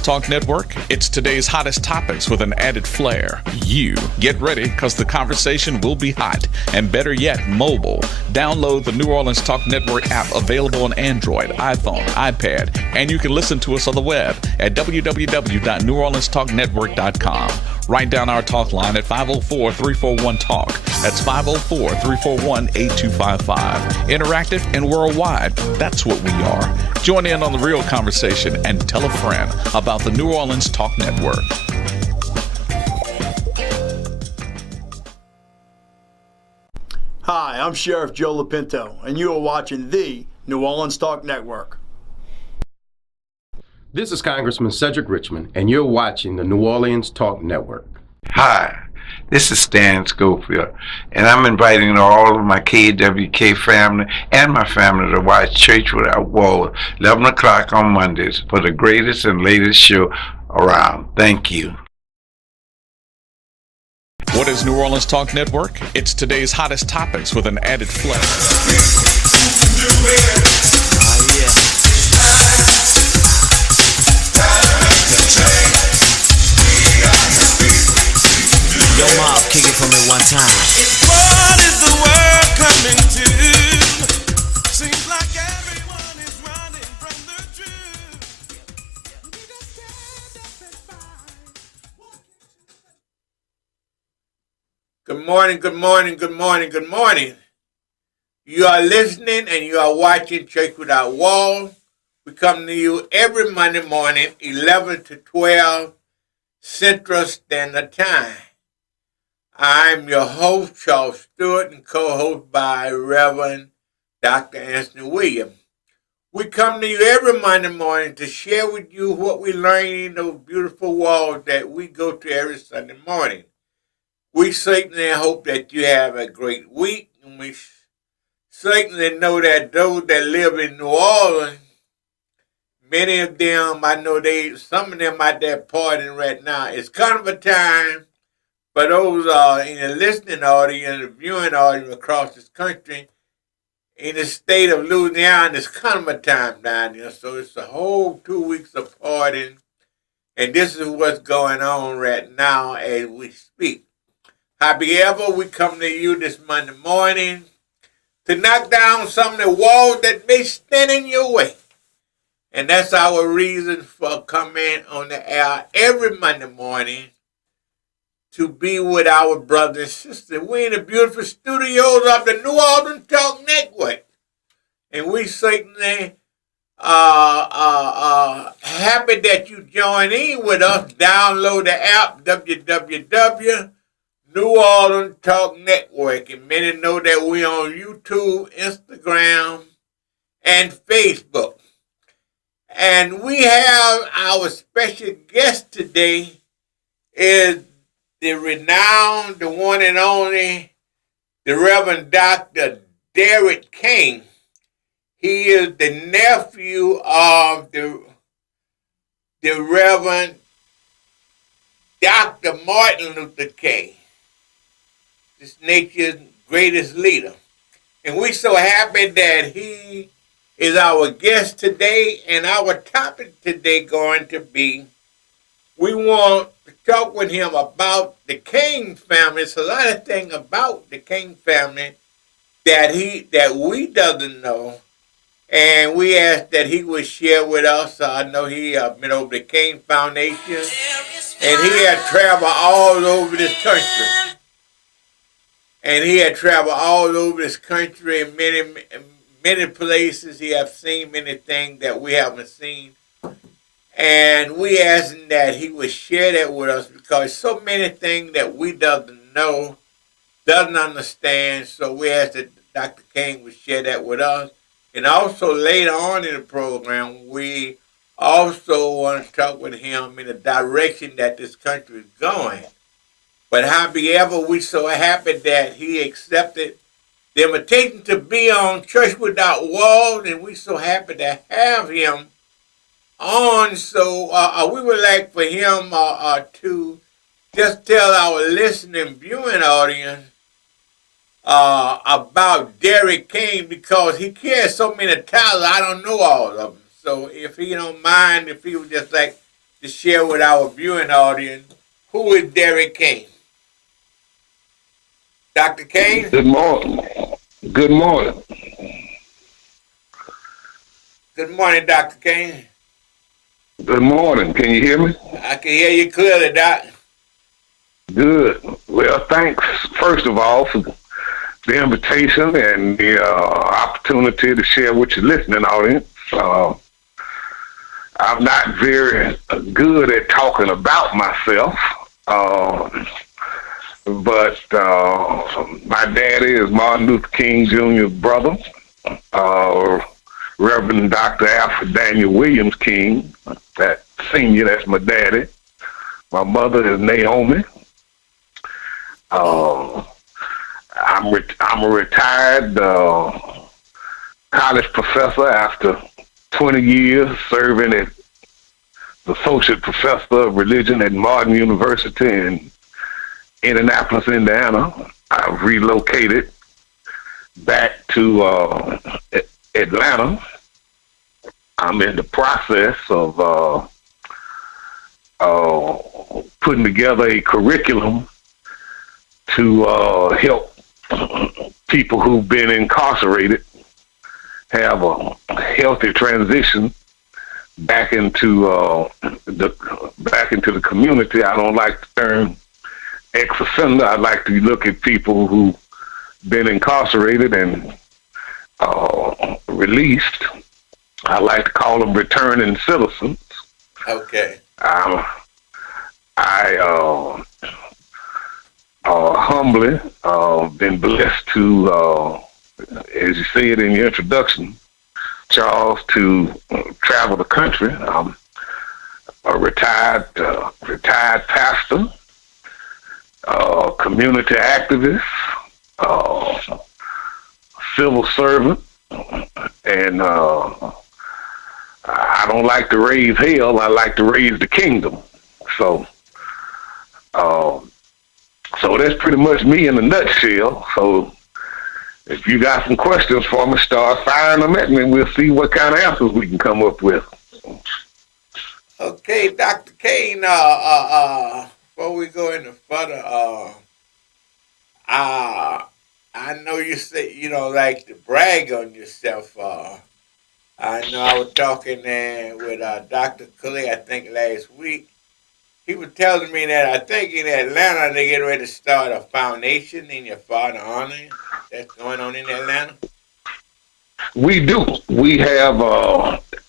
Orleans Talk Network, it's today's hottest topics with an added flair. You get ready because the conversation will be hot and better yet, mobile. Download the New Orleans Talk Network app available on Android, iPhone, iPad, and you can listen to us on the web at www.neworleanstalknetwork.com. Write down our talk line at 504-341-TALK. That's 504-341-8255. Interactive and worldwide, that's what we are. Join in on the real conversation and tell a friend about the New Orleans Talk Network. Hi, I'm Sheriff Joe Lapinto, and you are watching the New Orleans Talk Network. This is Congressman Cedric Richmond, and you're watching the New Orleans Talk Network. Hi, this is Stan Schofield, and I'm inviting all of my KWK family and my family to watch Church Without Walls, 11 o'clock on Mondays, for the greatest and latest show around. Thank you. What is New Orleans Talk Network? It's today's hottest topics with an added flair. Yo, Mob, kick it for me one time. What is the world coming to? Seems like everyone is running from the truth. Good morning, good morning, good morning, good morning. You are listening and you are watching Church Without Walls. We come to you every Monday morning, 11 to 12 Central Standard Time. I'm your host, Charles Stewart, and co-host by Reverend Dr. Anthony Williams. We come to you every Monday morning to share with you what we learn in those beautiful walls that we go to every Sunday morning. We certainly hope that you have a great week, and we certainly know that those that live in New Orleans, many of them, I know some of them out there partying right now. It's kind of a time for those in the listening audience, the viewing audience across this country. In the state of Louisiana, it's kind of a time down there. So it's a whole 2 weeks of partying. And this is what's going on right now as we speak. However, we come to you this Monday morning to knock down some of the walls that may stand in your way. And that's our reason for coming on the air every Monday morning to be with our brothers and sisters. We're in the beautiful studios of the New Orleans Talk Network. And we certainly are happy that you join in with us. Download the app, New Orleans Talk Network. And many know that we're on YouTube, Instagram, and Facebook. And we have our special guest today is the renowned, the one and only, the Reverend Dr. Derrick King. He is the nephew of the Reverend Dr. Martin Luther King, this nation's greatest leader. And we're so happy that he is our guest today, and our topic today going to be, we want to talk with him about the King family. It's a lot of things about the King family that we doesn't know, and we asked that he would share with us. I know he been over the King Foundation, and he had traveled all over this country. And he had traveled all over this country in many places. He have seen many things that we haven't seen. And we asked him that he would share that with us because so many things that we doesn't know, doesn't understand. So we asked that Dr. King would share that with us. And also later on in the program, we also want to talk with him in the direction that this country is going. But however, we're so happy that he accepted the invitation to be on Church Without Walls, and we're so happy to have him on. So we would like for him to just tell our listening viewing audience about Derrick King, because he carries so many titles, I don't know all of them. So if he don't mind, if he would just like to share with our viewing audience. Who is Derrick Kane? Dr. Kane? Good morning. Good morning. Good morning, Dr. Kane. Good morning. Can you hear me? I can hear you clearly, Doc. Good. Well, thanks, first of all, for the invitation and the opportunity to share with your listening audience. I'm not very good at talking about myself, but my daddy is Martin Luther King Jr.'s brother, Reverend Dr. Alfred Daniel Williams King, that senior, that's my daddy. My mother is Naomi. I'm a retired college professor after 20 years serving as the associate professor of religion at Martin University in Indianapolis, Indiana. I've relocated back to Atlanta. I'm in the process of putting together a curriculum to help people who've been incarcerated have a healthy transition back into the community. I don't like the term ex-offender. I like to look at people who've been incarcerated and released. I like to call them returning citizens. Okay. I humbly been blessed to, as you said in your introduction, Charles, to travel the country. I'm a retired pastor, community activist, civil servant, and I don't like to raise hell. I like to raise the kingdom. So that's pretty much me in a nutshell. So if you got some questions for me, start firing them at me, and we'll see what kind of answers we can come up with. Okay, Dr. Kane, before we go any further, I know you say you don't like to brag on yourself. I know I was talking with Dr. Clay, I think, last week. He was telling me that I think in Atlanta they get ready to start a foundation in your father honor. That's going on in Atlanta. We do. We have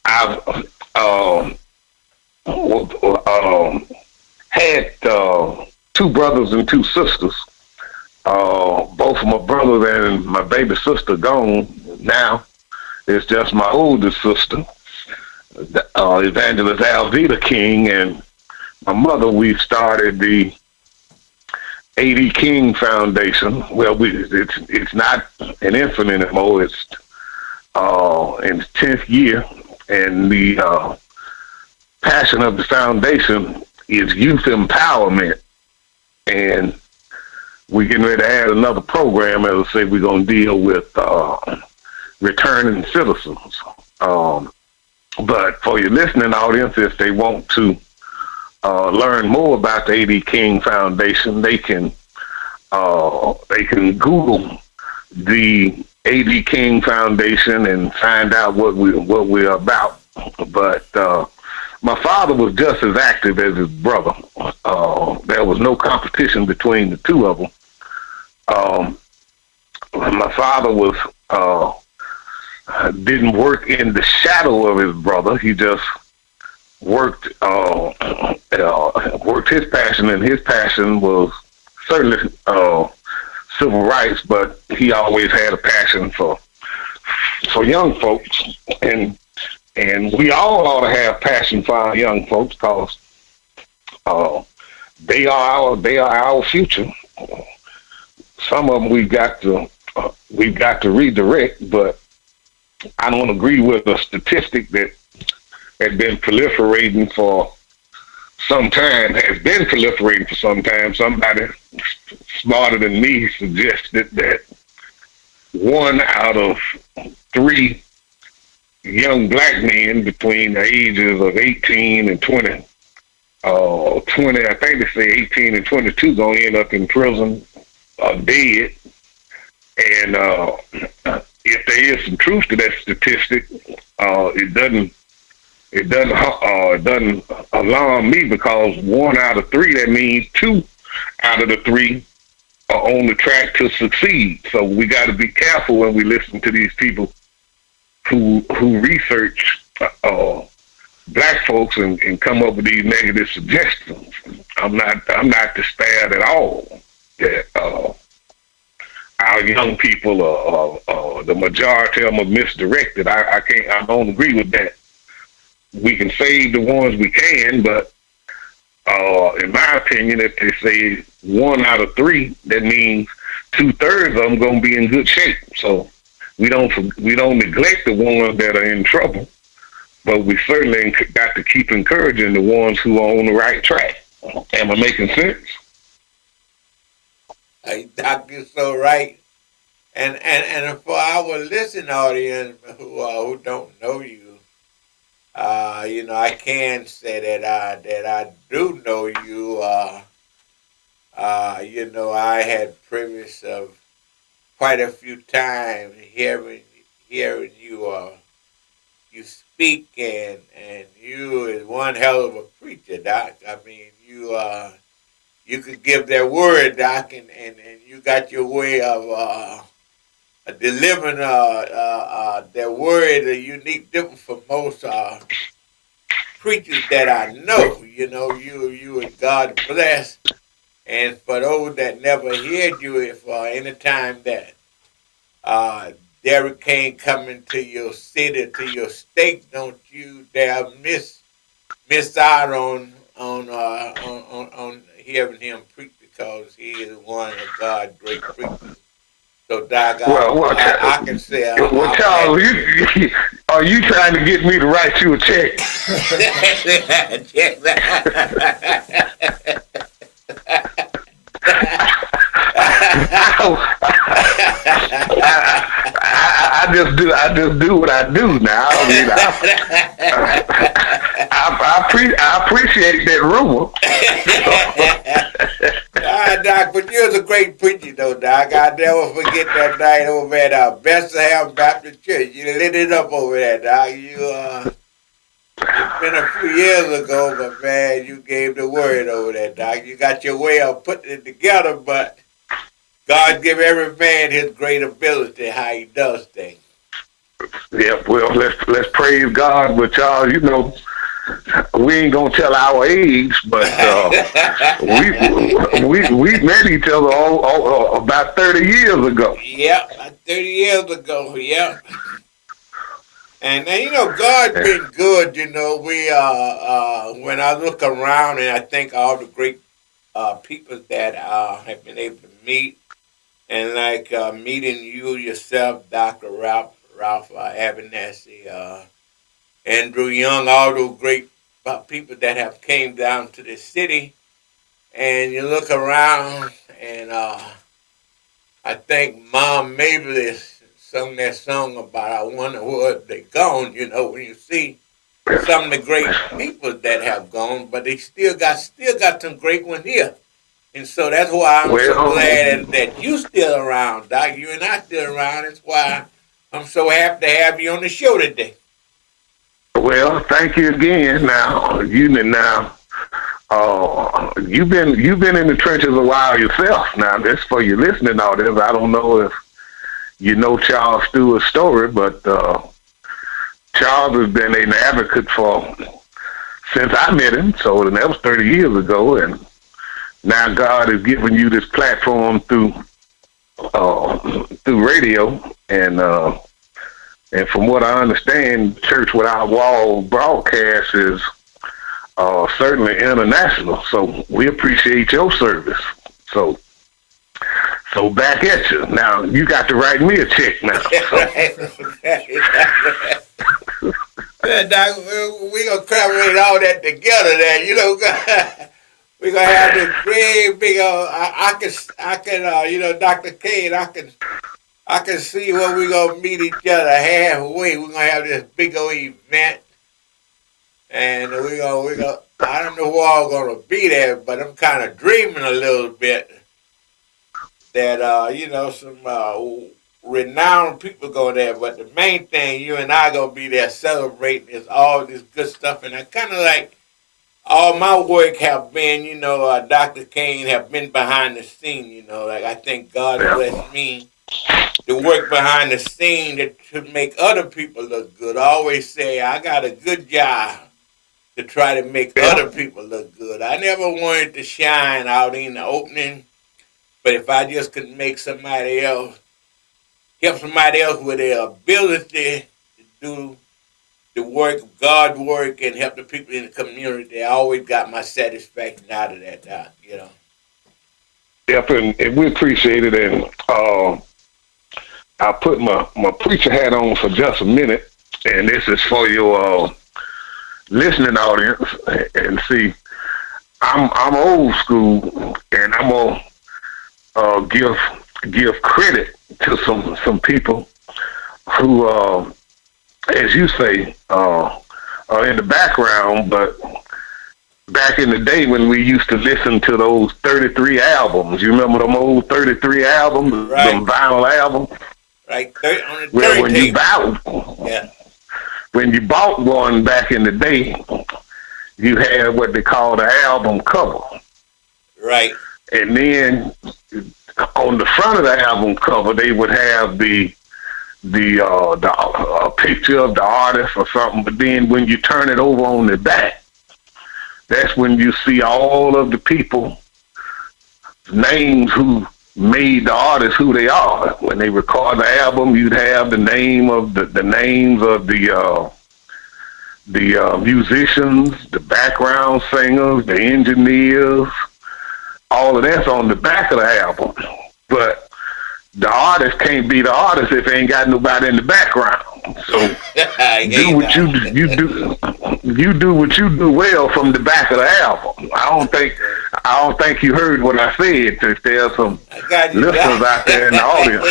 I've had two brothers and two sisters. Both of my brothers and my baby sister gone now. It's just my oldest sister, Evangelist Alvita King, and my mother. We started the A.D. King Foundation. Well, it's not an infant anymore. It's in its 10th year, and the passion of the foundation is youth empowerment. And we're getting ready to add another program. As I say, we're going to deal with returning citizens. But for your listening audience, if they want to learn more about the A.D. King Foundation, they can Google the A.D. King Foundation and find out what we're about. But my father was just as active as his brother. There was no competition between the two of them. My father was didn't work in the shadow of his brother. He just worked his passion, and his passion was certainly civil rights, but he always had a passion for young folks, and we all ought to have passion for our young folks, because they are our future. Some of them we've got to redirect, but I don't agree with a statistic that has been proliferating for some time. Somebody smarter than me suggested that 1 out of 3 young black men between the ages of 18 and 20, I think they say 18 and 22 gonna end up in prison dead. And if there is some truth to that statistic, it doesn't alarm me, because 1 out of 3, that means 2 out of the 3 are on the track to succeed. So we got to be careful when we listen to these people who research black folks and come up with these negative suggestions. I'm not despaired at all that our young people are the majority of them are misdirected. I don't agree with that. We can save the ones we can, but in my opinion, if they say 1 out of 3, that means 2/3 of them gonna be in good shape. So we don't neglect the ones that are in trouble, but we certainly got to keep encouraging the ones who are on the right track. Am I making sense? Hey, Doc, you're so right. And for our listening audience who don't know you, I can say that I do know you. I had privilege of quite a few times hearing you you speak, and you is one hell of a preacher, Doc. I mean, you could give that word, Doc, and you got your way of delivering that word, a unique difference from most preachers that I know. You and God bless. And for those that never heard you, if any time that Derrick Kane coming to your city, to your state, don't you dare miss out on hearing him preach, because he is one of God's great preachers. So, Doc, I can say... Charles, are you trying to get me to write you a check? I just do what I do now. I mean, I appreciate that rumor. Doc, but you're a great preacher, though, Doc. I'll never forget that night over at Bethlehem Baptist Church. You lit it up over there, Doc. It's been a few years ago, but, man, you gave the word over there, Doc. You got your way of putting it together, but God give every man his great ability, how he does things. Yeah, well, let's praise God. But y'all, we ain't gonna tell our age, but we met each other about 30 years ago. Yep, 30 years ago. Yep. And God's been good. We when I look around and I think all the great people that have been able to meet, and like meeting you yourself, Dr. Ralph Abernathy, Andrew Young, all those great people that have came down to the city, and you look around, and I think Mom Mabel sung that song about I wonder where they gone. When you see some of the great people that have gone, but they still got some great ones here. And so that's why I'm so glad that you still around, Doc. You and I still around. That's why I'm so happy to have you on the show today. Well, thank you again. Now, you've been in the trenches a while yourself. Now, that's for your listening audience. I don't know if you know Charles Stewart's story, but Charles has been an advocate since I met him. So that was 30 years ago, and now God has given you this platform through radio, and from what I understand, Church Without Walls broadcast is certainly international. So we appreciate your service. So back at you. Now you got to write me a check now. Yeah, Doc, we're gonna collaborate all that together. There, we're gonna have this great big. I can, Dr. Kane. I can see where we're gonna meet each other halfway. We're gonna have this big old event, And we go. I don't know who all gonna be there, but I'm kind of dreaming a little bit that some renowned people go there. But the main thing, you and I gonna be there celebrating is all this good stuff. And I kind of like all my work have been, Dr. Kane have been behind the scene. Like I think God blessed me to work behind the scene to make other people look good. I always say I got a good job to try to make other people look good. I never wanted to shine out in the opening, but if I just could make somebody else, help somebody else with their ability to do the work, God's work, and help the people in the community, I always got my satisfaction out of that, Doc, Yep, and we appreciate it. And I put my preacher hat on for just a minute, and this is for your listening audience. And see, I'm old school, and I'm gonna give credit to some people who, as you say, are in the background, but back in the day when we used to listen to those 33 albums, you remember them old 33 albums, them vinyl albums? Right, well, when you bought one back in the day, you had what they call the album cover. Right. And then on the front of the album cover, they would have the picture of the artist or something. But then when you turn it over on the back, that's when you see all of the people names who made the artists who they are. When they record the album, you'd have the name of the names of the musicians, the background singers, the engineers. All of that's on the back of the album. But the artist can't be the artist if they ain't got nobody in the background. So do what you do. You do what you do well from the back of the album. I don't think you heard what I said. If there's some listeners out there in the audience,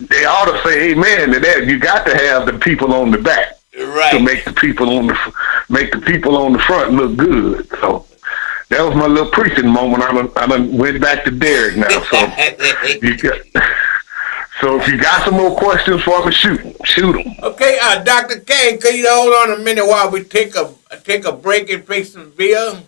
they ought to say amen to that. You got to have the people on the back to make the people on the front look good. So that was my little preaching moment. I done went back to Derrick now. So if you got some more questions for me, shoot them. Okay, Dr. Kane, could you hold on a minute while we take a break and drink some beer?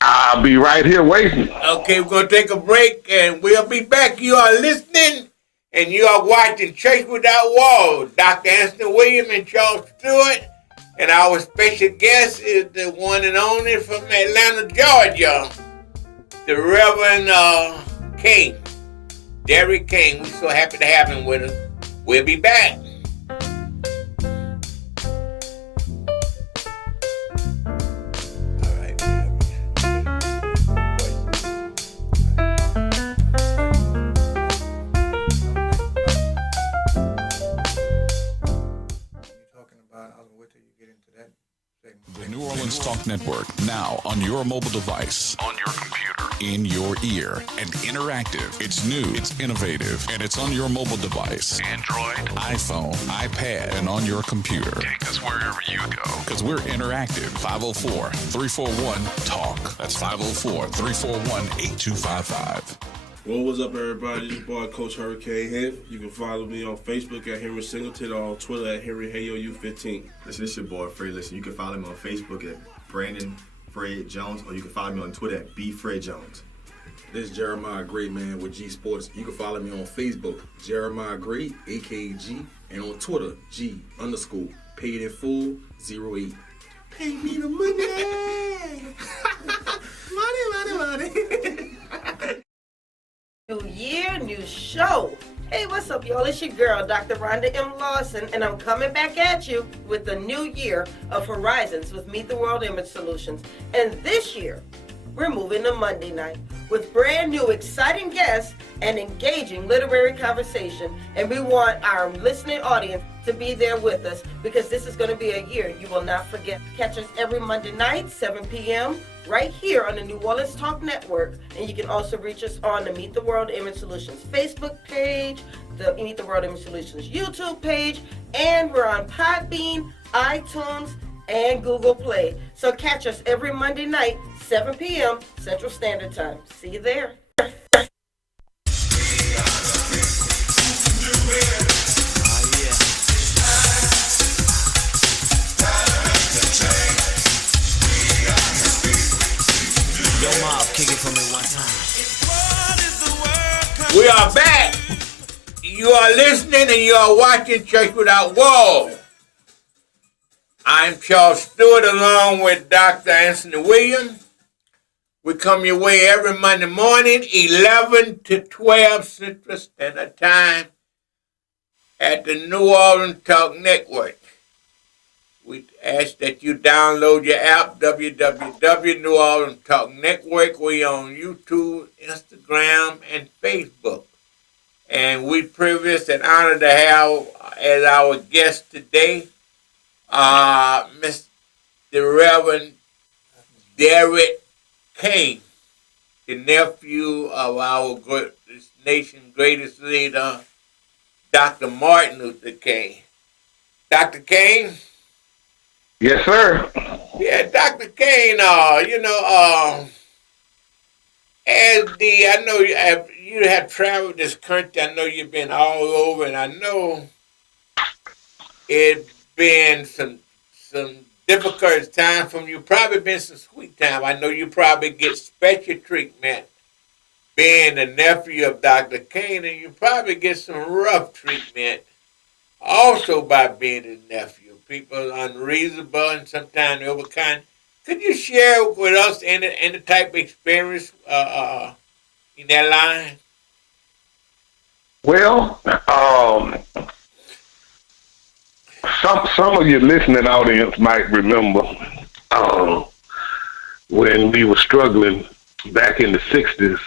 I'll be right here waiting. Okay, we're going to take a break, and we'll be back. You are listening, and you are watching Church Without Walls. Dr. Anthony Williams and Charles Stewart, and our special guest is the one and only from Atlanta, Georgia, the Reverend King. Derrick King. We're so happy to have him with us. We'll be back. All right. The New Orleans Talk Network, now on your mobile device, on your computer, in your ear, and interactive. It's new, it's innovative, and it's on your mobile device. Android, iPhone, iPad, and on your computer. Take us wherever you go. Because we're interactive. 504-341-TALK. That's 504-341-8255. Well, what's up, everybody? This is your boy, Coach Hurricane here. You can follow me on Facebook at Henry Singleton or on Twitter at HenryHayoU15. Listen, this is your boy, Fred. Listen, you can follow me on Facebook at Brandon Fred Jones, or you can follow me on Twitter at BFredJones. This is Jeremiah Gray, man, with G Sports. You can follow me on Facebook, Jeremiah Gray, AKG, and on Twitter, G_paid-in-full 08. Pay me the money! money! New year, new show. Hey, what's up, y'all? It's your girl, Dr. Rhonda M. Lawson, and I'm coming back at you with the new year of Horizons with Meet the World Image Solutions. And this year, we're moving to Monday night with brand new exciting guests and engaging literary conversation. And we want our listening audience to be there with us, because this is going to be a year you will not forget. Catch us every Monday night, 7 p.m., right here on the New Orleans Talk Network. And you can also reach us on the Meet the World Image Solutions Facebook page, the Meet the World Image Solutions YouTube page, and we're on Podbean, iTunes, and Google Play. So catch us every Monday night, 7 p.m. Central Standard Time. See you there. Yo, Mob, kick it for me one time. We are back. You are listening and you are watching Church Without Walls. I'm Charles Stewart along with Dr. Anthony Williams. We come your way every Monday morning, 11 to 12 Central Standard Time at the New Orleans Talk Network. We ask that you download your app, www. New Orleans Talk Network. We on YouTube, Instagram, and Facebook. And we privileged and honored to have as our guest today, Mr. Reverend Derrick King, the nephew of our nation's greatest leader, Dr. Martin Luther King. Dr. King? Yes, sir. Yeah, Dr. King, I know you have traveled this country. I know you've been all over, and I know it's been some difficult time from you. Probably been some sweet time. I know you probably get special treatment being the nephew of Dr. King, and you probably get some rough treatment also by being his nephew. People are unreasonable and sometimes overkind. Could you share with us any type of experience in that line? Well, some of your listening audience might remember when we were struggling back in the 60s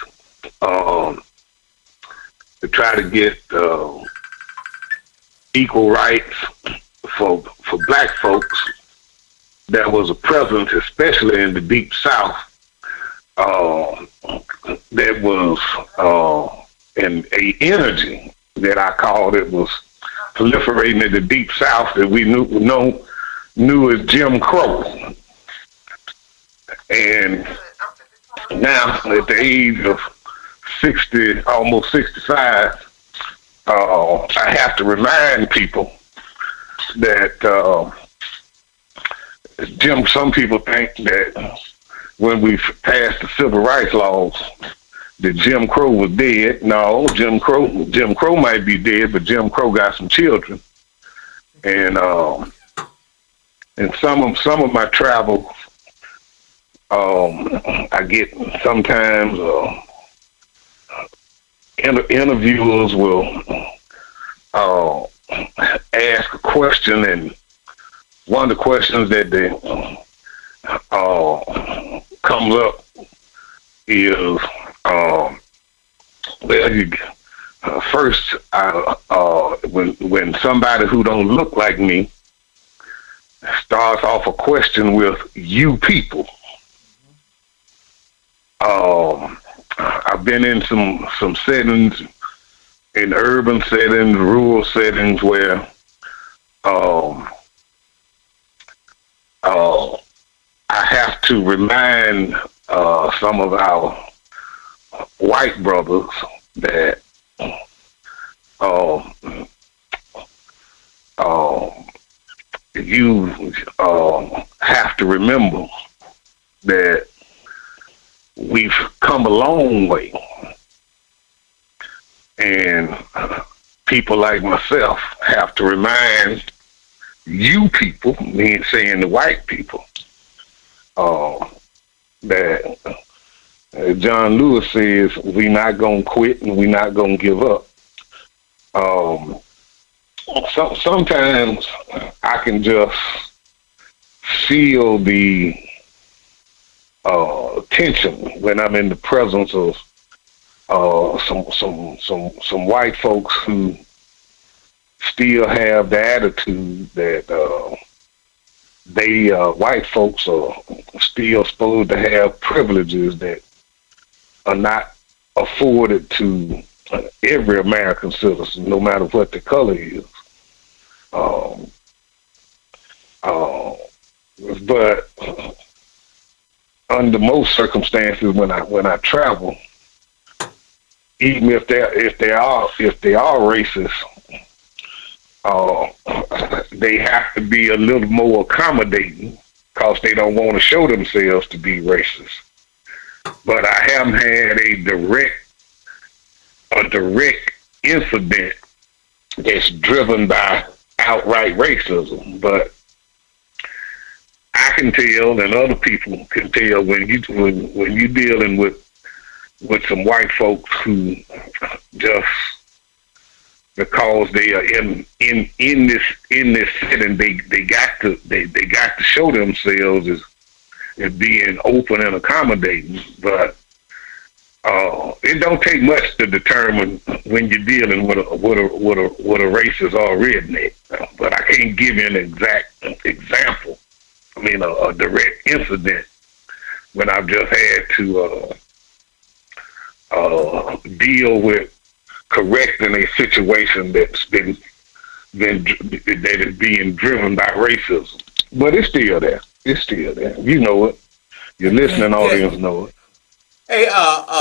to try to get equal rights for black folks. There was a presence, especially in the Deep South, that was an energy that I called it was proliferating in the Deep South that we knew as Jim Crow. And now, at the age of 60, almost 65, I have to remind people that some people think that when we passed the civil rights laws, that Jim Crow was dead. No, Jim Crow might be dead, but Jim Crow got some children. And some of my travels, I get sometimes interviewers will ask a question, and one of the questions that they comes up is, first, when somebody who don't look like me starts off a question with "you people," I've been in some settings, in urban settings, rural settings, where I have to remind some of our white brothers that you have to remember that we've come a long way. And people like myself have to remind you people, me saying the white people, that John Lewis says, we're not going to quit and we're not going to give up. Sometimes I can just feel the tension when I'm in the presence of some white folks who still have the attitude that white folks are still supposed to have privileges that are not afforded to every American citizen, no matter what the color is. But under most circumstances, when I travel, even if they are racist, they have to be a little more accommodating because they don't want to show themselves to be racist. But I haven't had a direct incident that's driven by outright racism. But I can tell, and other people can tell, when you're dealing with some white folks who just, because they are in this setting, they got to show themselves as being open and accommodating. But it don't take much to determine when you're dealing with a racist or redneck. But I can't give you an exact example. I mean, a direct incident when I've just had to deal with correcting a situation that is being driven by racism. But it's still there. It's still there. You know it. Your listening audience know it. Hey,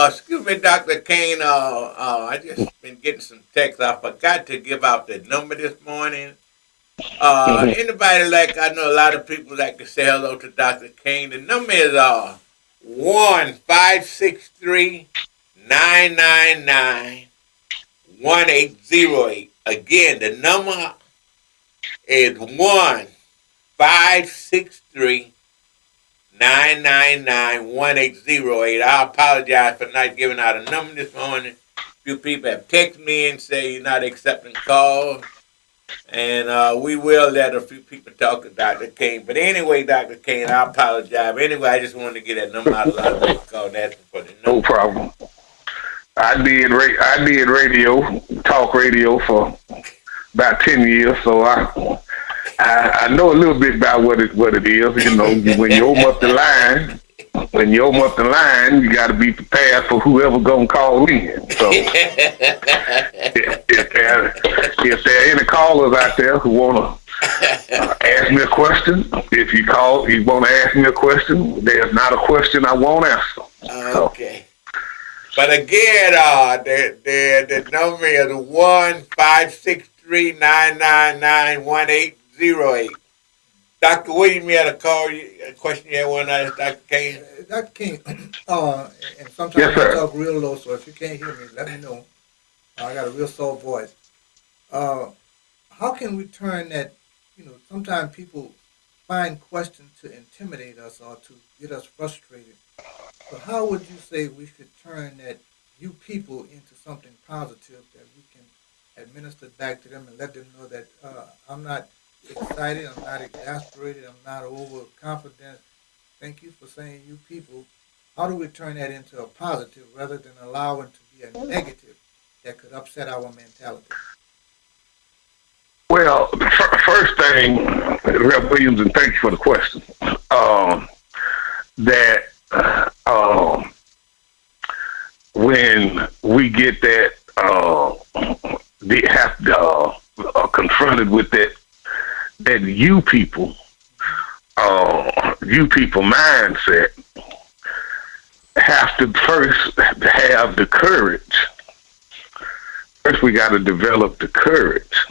excuse me, Dr. Kane. I just been getting some texts. I forgot to give out the number this morning. Anybody I know a lot of people like to say hello to Dr. Kane. The number is 1-563-999-1808. Again, the number is 1-563-999-1808. I apologize for not giving out a number this morning. A few people have texted me and say you're not accepting calls. And we will let a few people talk to Dr. Kane. But anyway, Dr. Kane, I apologize. Anyway, I just wanted to get that number out. A lot of people called asking for the number. No problem. I did radio, talk radio for about 10 years, so I know a little bit about what it is. You know, when you open up the line, you got to be prepared for whoever gonna call in. So if there are any callers out there who wanna ask me a question, if you wanna ask me a question, there's not a question I won't answer. Okay. But again, the number is 1-563-999-1808. Dr. Williams, you had a question you had one to ask Dr. Kane? Dr. King, and sometimes I talk real low, so if you can't hear me, let me know. I got a real soft voice. How can we turn that, sometimes people find questions to intimidate us or to get us frustrated. So how would you say we should turn that you people into something positive that we can administer back to them and let them know that I'm not excited, I'm not exasperated, I'm not overconfident. Thank you for saying you people. How do we turn that into a positive rather than allowing to be a negative that could upset our mentality? Well, the first thing, Reverend Williams, and thank you for the question, when we get that, they have to confronted with that you people mindset, have to first have the courage. First, we got to develop the courage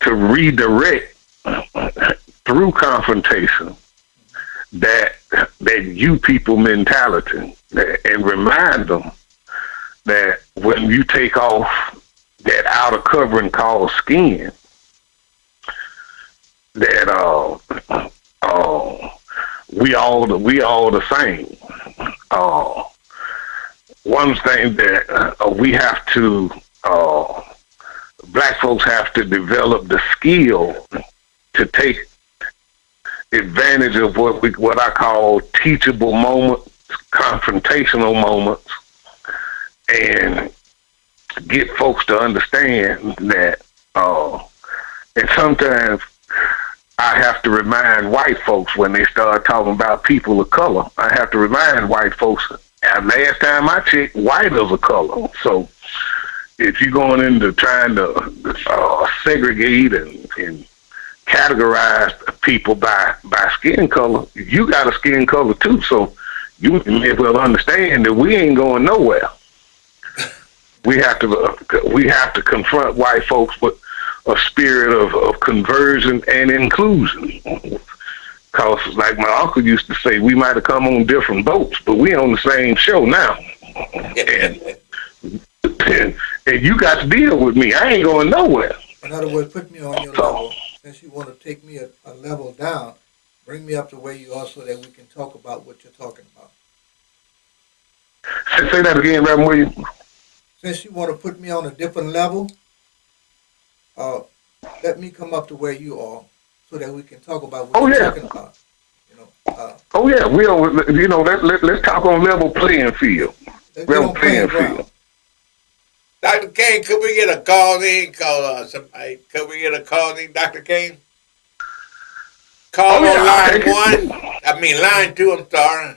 to redirect through confrontation that you people mentality, and remind them that when you take off that outer covering called skin, that we all the same. One thing that we have to, black folks have to develop the skill to take advantage of what I call teachable moments, confrontational moments, and get folks to understand that And sometimes I have to remind white folks when they start talking about people of color. I have to remind white folks, and last time I checked, white is a color. So if you're going into trying to segregate and categorize people by skin color, you got a skin color too. So you may as well understand that we ain't going nowhere. We have to confront white folks with a spirit of conversion and inclusion. Because, like my uncle used to say, we might have come on different boats, but we on the same show now. and you got to deal with me. I ain't going nowhere. In other words, put me on your level. Since you want to take me a level down, bring me up to where you are so that we can talk about what you're talking about. Say that again, Reverend Williams. Since you want to put me on a different level, let me come up to where you are so that we can talk about what you're talking about. Let's talk on level playing field. Level playing field. Dr. King, could we get a call in? Somebody. Could we get a call in, Dr. King? Call on line 2, I'm sorry.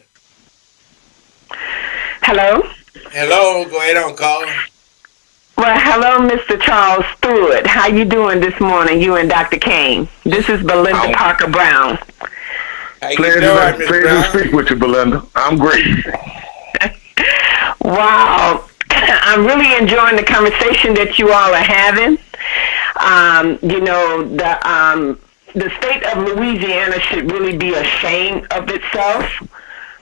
Hello? Hello, go ahead on, caller. Well, hello, Mr. Charles Stewart. How you doing this morning, you and Dr. King? This is Belinda Parker Brown. Pleasure to speak with you, Belinda. I'm great. Wow. I'm really enjoying the conversation that you all are having. The state of Louisiana should really be ashamed of itself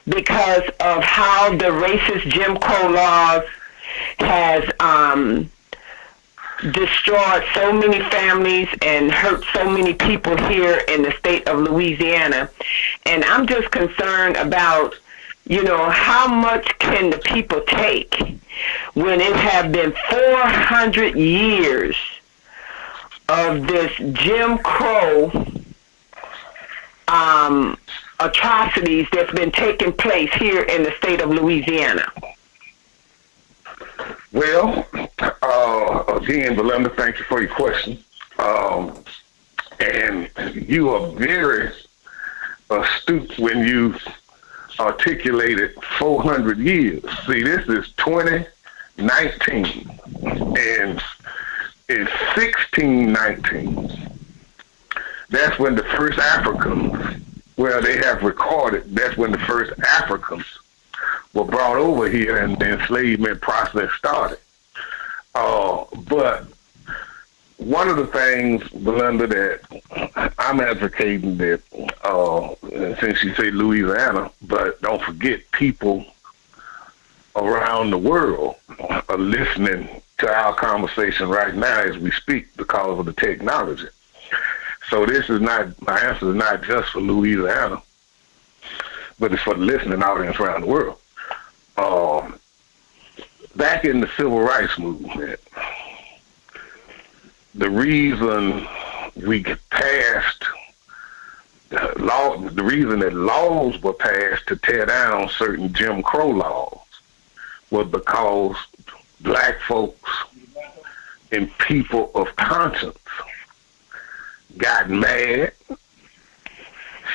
because of how the racist Jim Crow laws has destroyed so many families and hurt so many people here in the state of Louisiana. And I'm just concerned about, how much can the people take when it have been 400 years of this Jim Crow atrocities that's been taking place here in the state of Louisiana. Well, again, Belinda, thank you for your question. And you are very astute when you articulated 400 years. See, this is 2019. And in 1619, that's when the first Africans, they have recorded, that's when the first Africans were brought over here and the enslavement process started. But one of the things, Belinda, that I'm advocating that, since you say Louisiana, but don't forget people around the world are listening to our conversation right now as we speak because of the technology. So this is not, my answer is not just for Louisiana, but it's for the listening audience around the world. Back in the civil rights movement, the reason we passed the reason that laws were passed to tear down certain Jim Crow laws was because black folks and people of conscience got mad.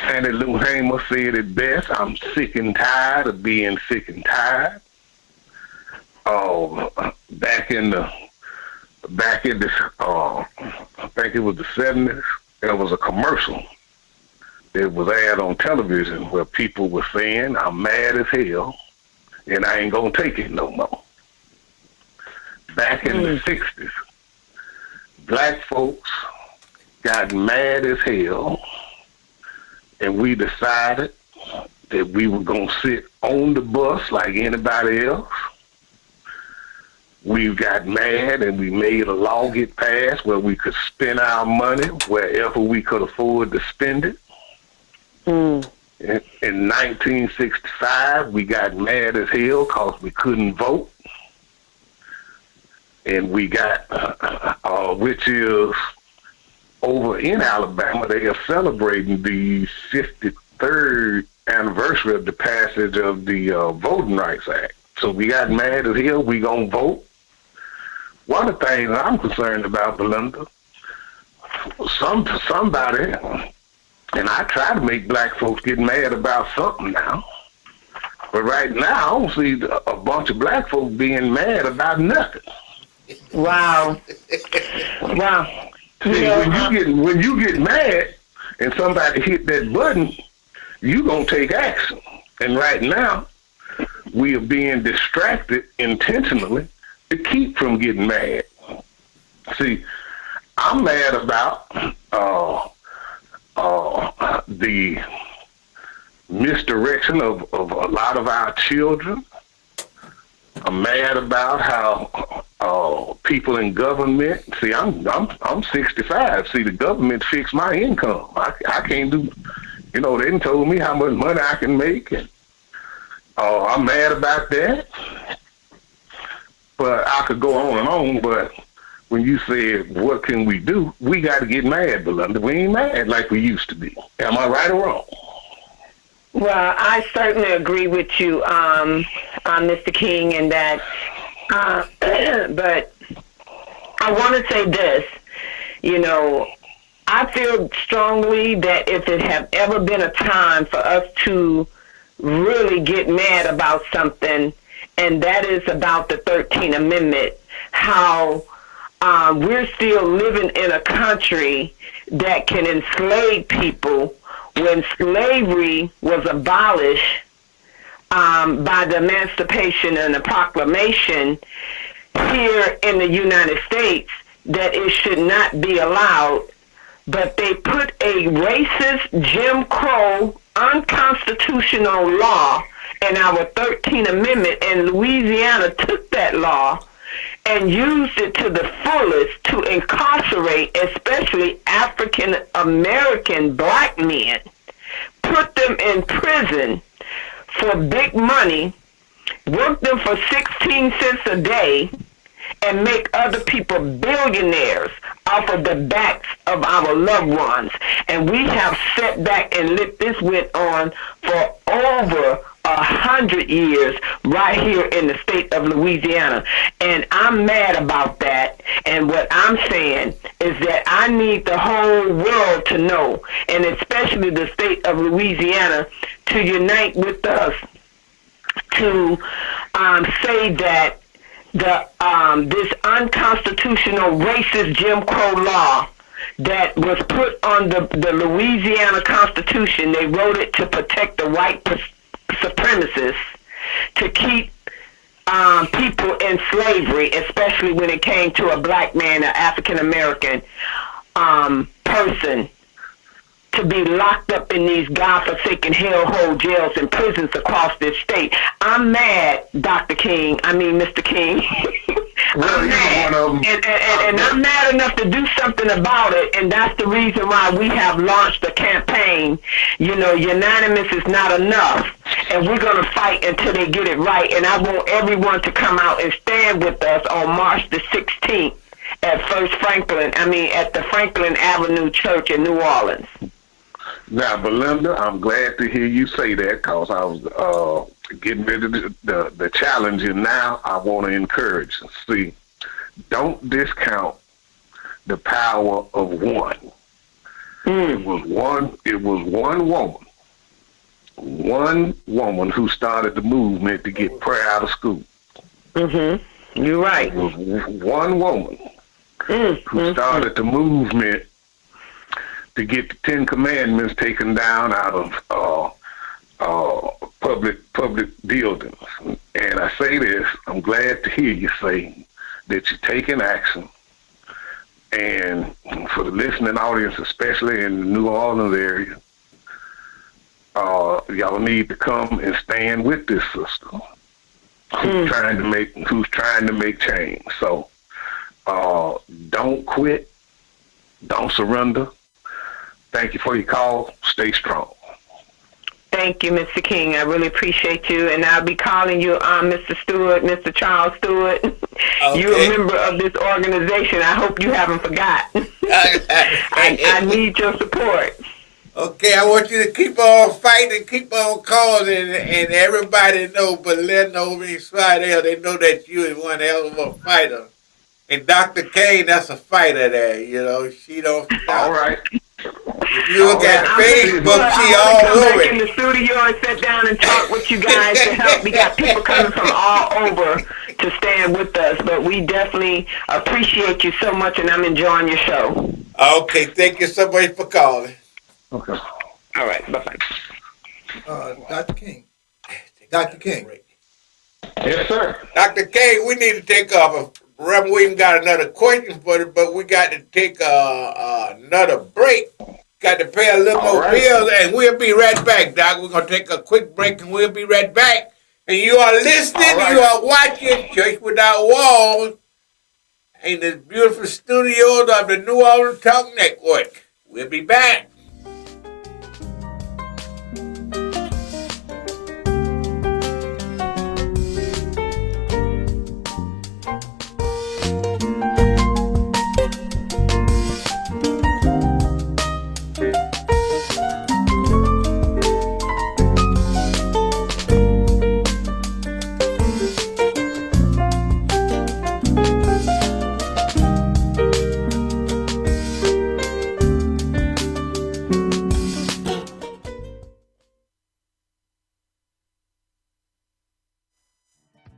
Sandy Lou Hamer said it best, I'm sick and tired of being sick and tired. Back in the I think it was the 70s, there was a commercial that was aired on television where people were saying, I'm mad as hell and I ain't gonna take it no more. Back in the 60s, black folks got mad as hell and we decided that we were gonna sit on the bus like anybody else. We got mad and we made a law get passed where we could spend our money wherever we could afford to spend it. In 1965, we got mad as hell because we couldn't vote. And we got, which is over in Alabama, they are celebrating the 53rd anniversary of the passage of the Voting Rights Act. So we got mad as hell, we gonna vote. One of the things I'm concerned about, Belinda, somebody, and I try to make black folks get mad about something now. But right now, I don't see a bunch of black folks being mad about nothing. Wow. Wow. See, when you get mad and somebody hit that button, you gonna take action. And right now, we are being distracted intentionally to keep from getting mad. See, I'm mad about the misdirection of a lot of our children. I'm mad about how people in government. See, I'm 65. See, the government fixed my income. I can't do. They done told me how much money I can make, and I'm mad about that. But I could go on and on. But when you said, what can we do? We got to get mad, Belinda. We ain't mad like we used to be. Am I right or wrong? Well, I certainly agree with you, Mr. King, in that. But I want to say this, I feel strongly that if it have ever been a time for us to really get mad about something, and that is about the 13th Amendment, how we're still living in a country that can enslave people when slavery was abolished by the Emancipation and the Proclamation here in the United States, that it should not be allowed. But they put a racist, Jim Crow, unconstitutional law in our 13th Amendment, and Louisiana took that law and used it to the fullest to incarcerate especially African American black men, put them in prison for big money, work them for 16 cents a day, and make other people billionaires off of the backs of our loved ones. And we have sat back and let this went on for over 100 years right here in the state of Louisiana. And I'm mad about that. And what I'm saying is that I need the whole world to know, and especially the state of Louisiana, to unite with us to say that this unconstitutional racist Jim Crow law that was put on the Louisiana Constitution, they wrote it to protect the white supremacists, to keep people in slavery, especially when it came to a black man, an African American person, to be locked up in these godforsaken hellhole jails and prisons across this state. I'm mad, Mr. King. I'm mad. And I'm mad enough to do something about it, and that's the reason why we have launched a campaign. Unanimous is not enough, and we're going to fight until they get it right. And I want everyone to come out and stand with us on March the 16th at the Franklin Avenue Church in New Orleans. Now, Belinda, I'm glad to hear you say that, because I was getting ready to the challenge, and now I want to encourage. See, don't discount the power of one. It was one woman who started the movement to get prayer out of school. Mm-hmm. You're right. It was one woman who started the movement to get the 10 Commandments taken down out of public buildings. And I say this, I'm glad to hear you say that you're taking action. And for the listening audience, especially in the New Orleans area, y'all need to come and stand with this sister who's trying to make change. So don't quit, don't surrender. Thank you for your call. Stay strong. Thank you, Mr. King. I really appreciate you. And I'll be calling you Mr. Stewart, Mr. Charles Stewart. Okay. You're a member of this organization. I hope you haven't forgotten. I need your support. Okay, I want you to keep on fighting, keep on calling, and everybody know Belinda over in Slidell, they know that you is one hell of a fighter. And Dr. Kane, that's a fighter there. You know, she don't stop. All right. If you look at Facebook, she all come over back it. in the studio and sit down and talk with you guys to help. We got people coming from all over to stand with us, but we definitely appreciate you so much, and I'm enjoying your show. Okay, thank you so much for calling. Okay. All right, bye-bye. Dr. King. Dr. King. Yes, sir. Dr. Kane, we need to take off. Reverend William got another question for it, but we got to take another break. Got to pay a little more bills, and we'll be right back, Doc. We're going to take a quick break, and we'll be right back. And you are listening, you are watching Church Without Walls in the beautiful studios of the New Orleans Talk Network. We'll be back.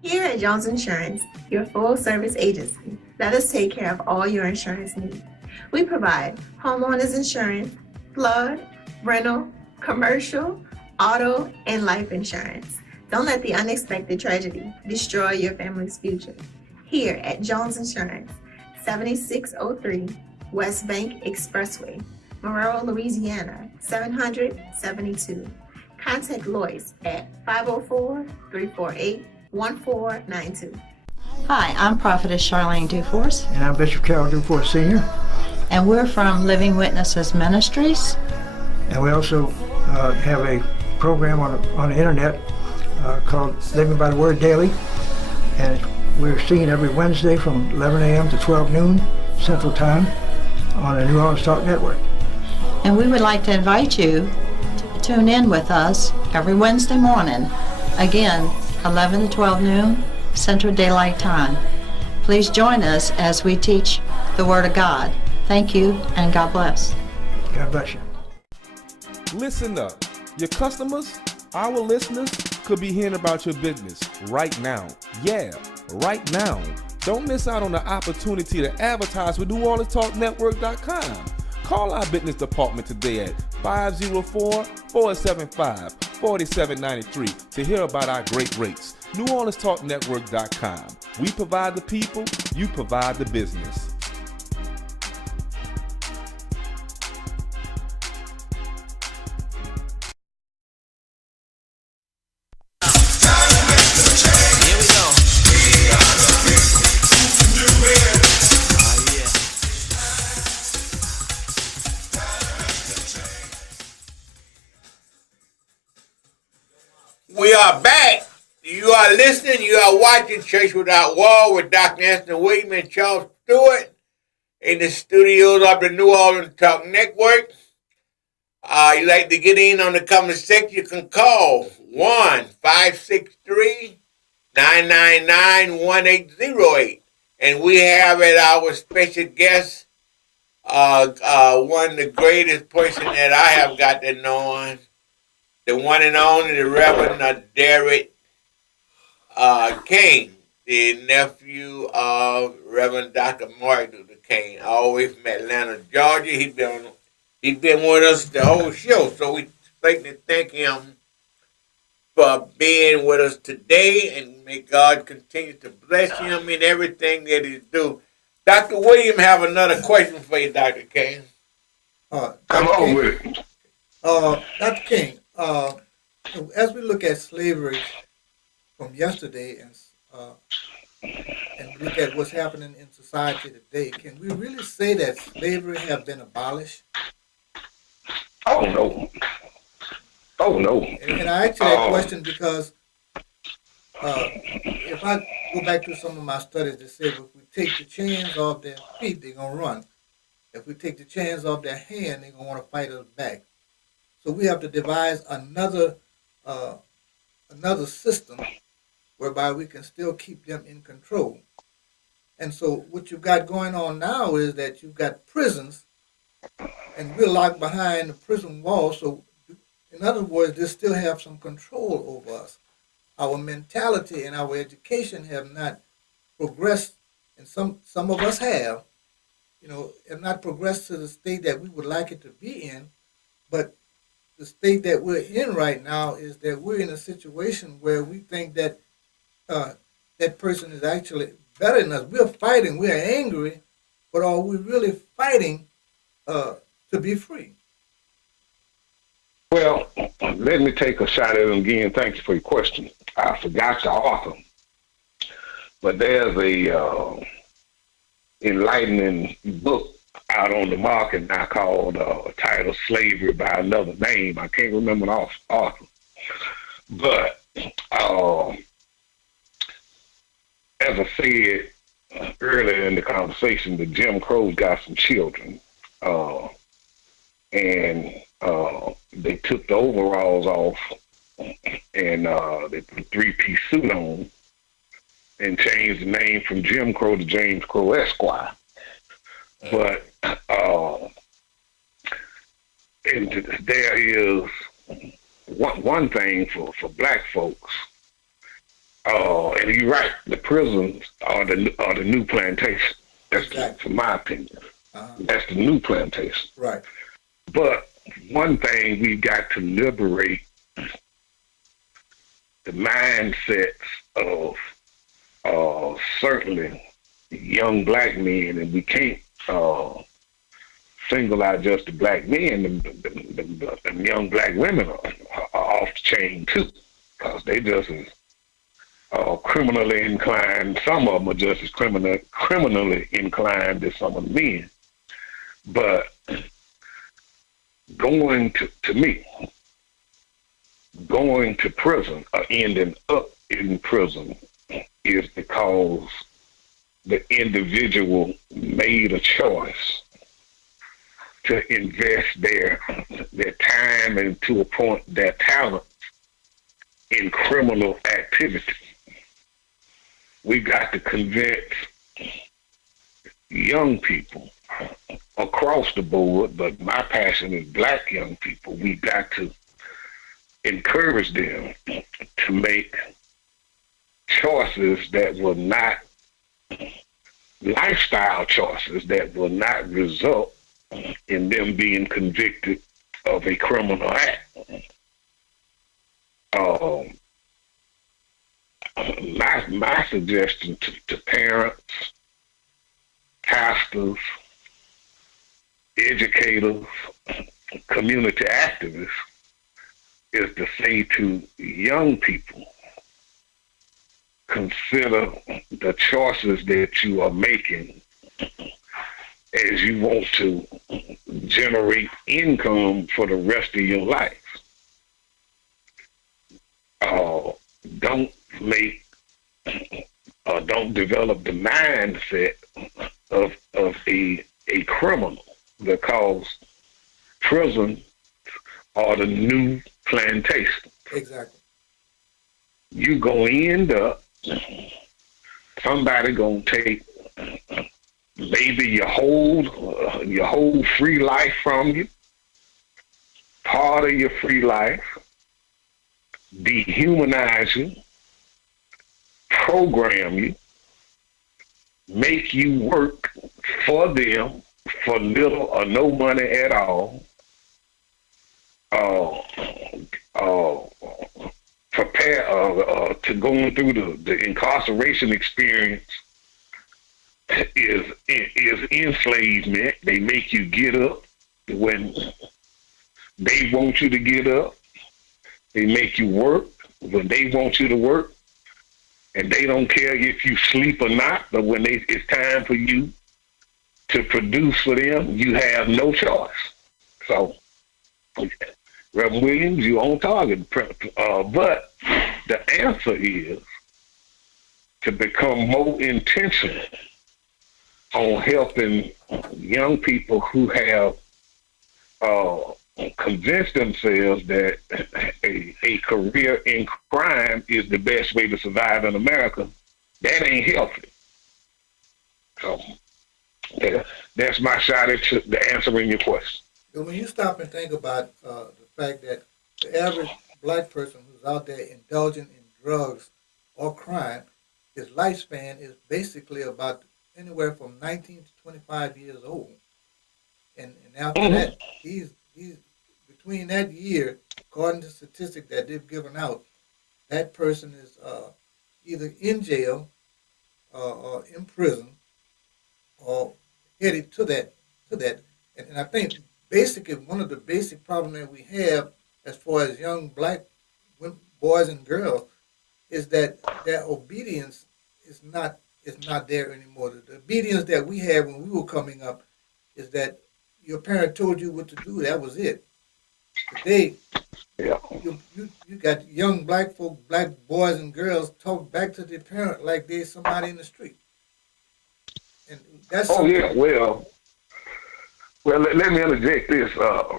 Here at Jones Insurance, your full-service agency, let us take care of all your insurance needs. We provide homeowners insurance, flood, rental, commercial, auto, and life insurance. Don't let the unexpected tragedy destroy your family's future. Here at Jones Insurance, 7603 West Bank Expressway, Monroe, Louisiana, 772. Contact Lois at 504-348-1492. Hi, I'm Prophetess Charlene Duforce. And I'm Bishop Carol Duforce Sr. And we're from Living Witnesses Ministries. And we also have a program on the internet called Living by the Word Daily. And we're seen every Wednesday from 11 a.m. to 12 noon Central Time on the New Orleans Talk Network. And we would like to invite you to tune in with us every Wednesday morning. Again, 11 to 12 noon Central Daylight Time. Please join us as we teach the Word of God. Thank you, and God bless. God bless you. Listen up. Your customers, our listeners, could be hearing about your business right now. Yeah, right now. Don't miss out on the opportunity to advertise with NewOrleansTalkNetwork.com. Call our business department today at 504-475-4793 to hear about our great rates. NewOrleansTalkNetwork.com. We provide the people, you provide the business. We are back. You are listening. You are watching Church Without Walls with Dr. Anthony William and Charles Stewart in the studios of the New Orleans Talk Network. You like to get in on the conversation, you can call 1-563-999-1808. And we have at our special guest, one of the greatest person that I have got to know, the one and only, the Reverend Derrick King, the nephew of Reverend Dr. Martin Luther King, all the way from Atlanta, Georgia. He's been with us the whole show, so we like to thank him for being with us today, and may God continue to bless him in everything that he do. Dr. William have another question for you, Dr. King. Come on with it. Dr. King, as we look at slavery from yesterday and look at what's happening in society today, can we really say that slavery have been abolished? Oh, no. Oh, no. And I ask you that question because if I go back to some of my studies that say if we take the chains off their feet, they're going to run. If we take the chains off their hand, they're going to want to fight us back. So we have to devise another system whereby we can still keep them in control. And so what you've got going on now is that you've got prisons, and we're locked behind the prison wall. So in other words, they still have some control over us. Our mentality and our education have not progressed, and some of us have, have not progressed to the state that we would like it to be in. But the state that we're in right now is that we're in a situation where we think that that person is actually better than us. We're fighting, we're angry, but are we really fighting to be free? Well, let me take a shot at it again. Thank you for your question. I forgot the author, but there's a enlightening book out on the market now called titled Slavery by Another Name. I can't remember the author. But as I said earlier in the conversation, the Jim Crow's got some children. And they took the overalls off and they put a three-piece suit on and changed the name from Jim Crow to James Crow Esquire. But and there is one thing for black folks, and you're right, the prisons are the new plantation. That's exactly. For my opinion. That's the new plantation. Right. But one thing we've got to liberate the mindsets of certainly young black men, and we can't single out just the black men. The young black women are off the chain too, because they just as criminally inclined. Some of them are just as criminally inclined as some of the men. But going to prison or ending up in prison is because the individual made a choice to invest their time and, to a point, their talent in criminal activity. We got to convince young people across the board, but my passion is black young people. We got to encourage them to make choices that will not, lifestyle choices that will not result in them being convicted of a criminal act. My suggestion to parents, pastors, educators, community activists is to say to young people, consider the choices that you are making as you want to generate income for the rest of your life. Don't develop the mindset of a criminal, because prison are the new plantation. Exactly. You gonna end up, somebody gonna take maybe your whole free life from you, part of your free life, dehumanize you, program you, make you work for them for little or no money at all, prepare to going through the incarceration experience is enslavement. They make you get up when they want you to get up. They make you work when they want you to work, and they don't care if you sleep or not. But when it's time for you to produce for them, you have no choice. So, Reverend Williams, you're on target. But the answer is to become more intentional on helping young people who have convinced themselves that a career in crime is the best way to survive in America. That ain't healthy. So that's my shot at the answering your question. When you stop and think about the fact that the average black person who's out there indulging in drugs or crime, his lifespan is basically about anywhere from 19 to 25 years old. And after that, he's between that year, according to statistics that they've given out, that person is either in jail or in prison or headed to that. And I think basically one of the basic problems that we have as far as young black boys and girls is that their obedience is not there anymore. The obedience that we had when we were coming up is that your parent told you what to do. That was it. Today, you got young black folk, black boys and girls talk back to their parent like they're somebody in the street. And that's Well, let me interject this,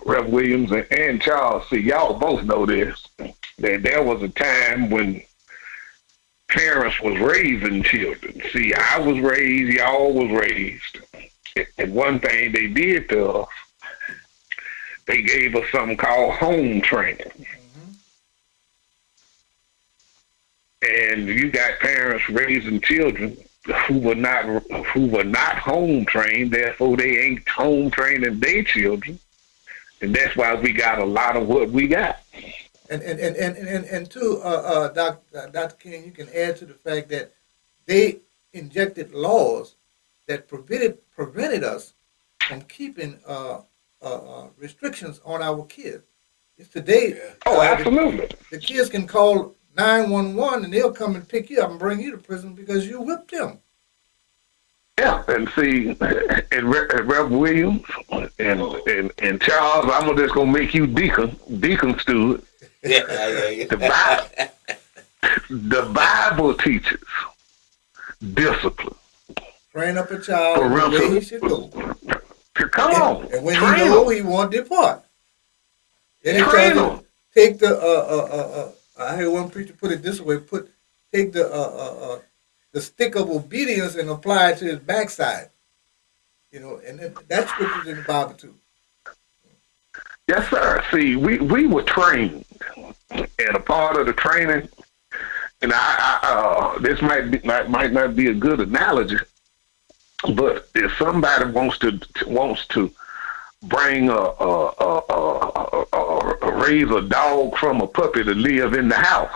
Rev Williams and Charles. See, y'all both know this, that there was a time when parents was raising children. See, I was raised, y'all was raised. And one thing they did to us, they gave us something called home training. And you got parents raising children who were not home trained, therefore they ain't home training their children, and that's why we got a lot of what we got. And too, Dr. King, you can add to the fact that they injected laws that prevented us from keeping restrictions on our kids. It's today. Absolutely. The kids can call 911 and they'll come and pick you up and bring you to prison because you whipped them. Yeah, and see, and Rev Williams and Charles, I'm just gonna make you Deacon Stewart. The Bible teaches discipline. Train up a child the way he should go. Come on. And when he know, he won't depart. Then he tells him, take the I heard one preacher put it this way: take the stick of obedience and apply it to his backside. You know, and that's scriptures in the Bible too. Yes, sir. See, we were trained, and a part of the training, and I this might not be a good analogy, but if somebody wants to bring raise a dog from a puppy to live in the house,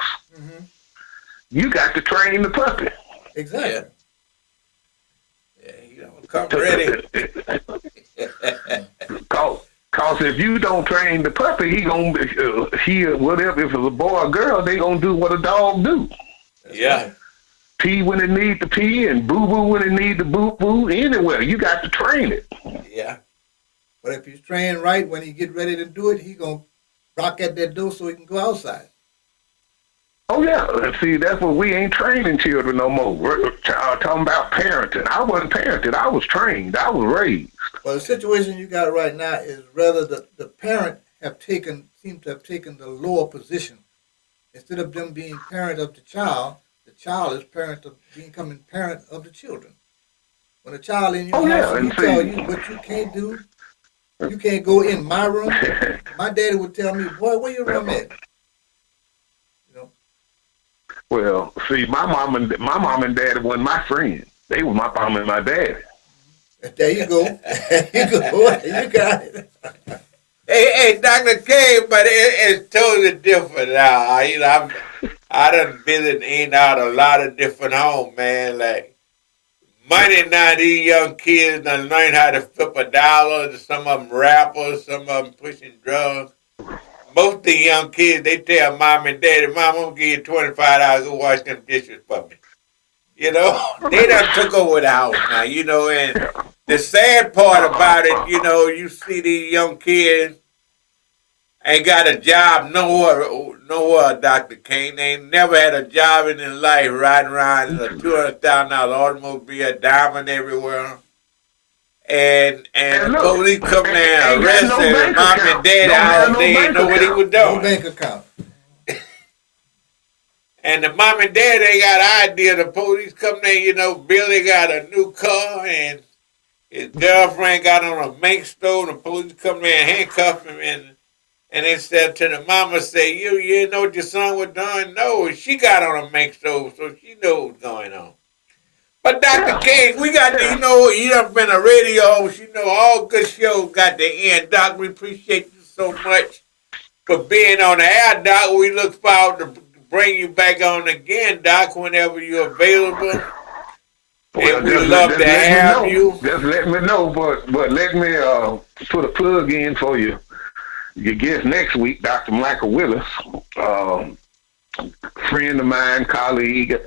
you got to train the puppy. Exactly. Yeah, you don't come ready. Cause if you don't train the puppy, he gonna whatever. If it's a boy or girl, they gonna do what a dog do. Yeah. Pee when it need to pee and boo boo when it need to boo boo. Anywhere, you got to train it. Yeah. But if he's trained right, when he get ready to do it, he gonna rock at that door so he can go outside. Oh yeah, see, that's what we ain't training children no more. We're talking about parenting. I wasn't parented. I was trained. I was raised. Well, the situation you got right now is rather the parent seem to have taken the lower position. Instead of them being parent of the child is becoming parent of the children. When a child in your house, he tell you what you can't do. You can't go in my room. My daddy would tell me, boy, where your room at? Well, see, my mom and daddy wasn't my friends. They were my mom and my daddy. There you go. You got it. Hey, Dr. K, but it's totally different now. You know, I done visited in out a lot of different homes, man. Like, money now, these young kids done learn how to flip a dollar. Some of them rappers, some of them pushing drugs. Most of the young kids, they tell mom and daddy, Mom, I'm going to give you $25 to wash them dishes for me. You know, they done took over the house now, you know, and the sad part about it, you know, you see these young kids ain't got a job nowhere, Dr. King. They ain't never had a job in their life riding around in a $200,000 automobile, diamond everywhere. And the police come there and arrest him, and mom and dad out, they ain't know what he was doing. No bank account. And the mom and dad, they got an idea. The police come there, you know, Billy got a new car and his girlfriend got on a mink stove. The police come there and handcuff him. And they said to the mama, say, you know what your son was doing? No, she got on a mink stove, so she knows what's going on. But Dr. King, we got the, you know, you done been a radio host. You know, all good shows got the end. Doc, we appreciate you so much for being on the air, Doc. We look forward to bring you back on again, Doc, whenever you're available. Well, and we love to have you. Just let me know, but let me put a plug in for you. Your guest next week, Dr. Michael Willis, friend of mine, colleague,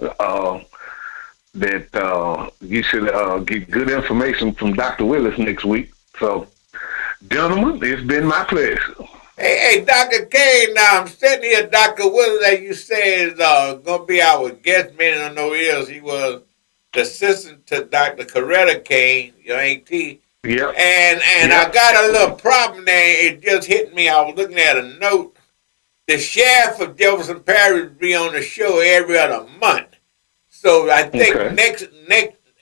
that you should get good information from Dr. Willis next week. So, gentlemen, it's been my pleasure. Hey, Dr. Kane, now I'm sitting here, Dr. Willis, as you said, is going to be our guest man on No Ears. He was the assistant to Dr. Coretta Kane, your AT. Yeah. And I got a little problem there. It just hit me. I was looking at a note. The sheriff of Jefferson Parish will be on the show every other month. So I think next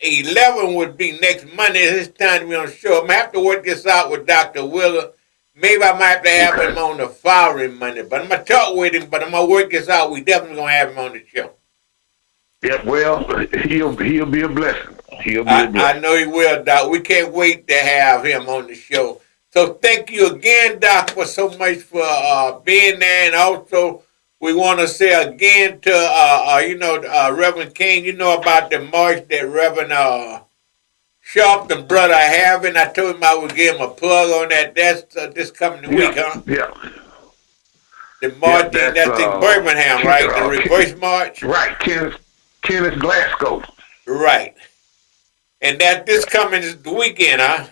11 would be next Monday. This time to be on the show. I'm going to have to work this out with Dr. Willer. Maybe I might have to have him on the following Monday. But I'm going to talk with him, but I'm going to work this out. We definitely going to have him on the show. Yeah, well, he'll be a blessing. He'll be a blessing. I know he will, Doc. We can't wait to have him on the show. So thank you again, Doc, for so much for being there. And also, we want to say again to, Reverend King, you know about the march that Reverend Sharpton brother having. I told him I would give him a plug on that. That's this coming week, huh? Yeah. The march, that's in Birmingham, right? The reverse march? Right, Kenneth Glasgow. Right. And that this coming is the weekend, huh?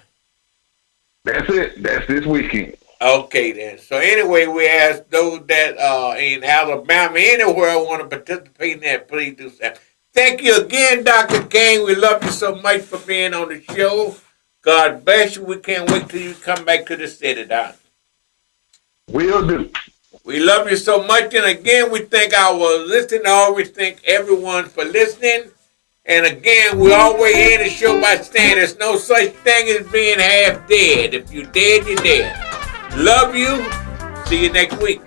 That's it. That's this weekend. Okay, then. So anyway, we ask those that in Alabama, anywhere want to participate in that, please do so. Thank you again, Dr. King. We love you so much for being on the show. God bless you. We can't wait till you come back to the city, Doc. Will do. We love you so much. And again, we thank our listeners. We thank everyone for listening. And again, we always end the show by saying there's no such thing as being half dead. If you're dead, you're dead. Love you. See you next week.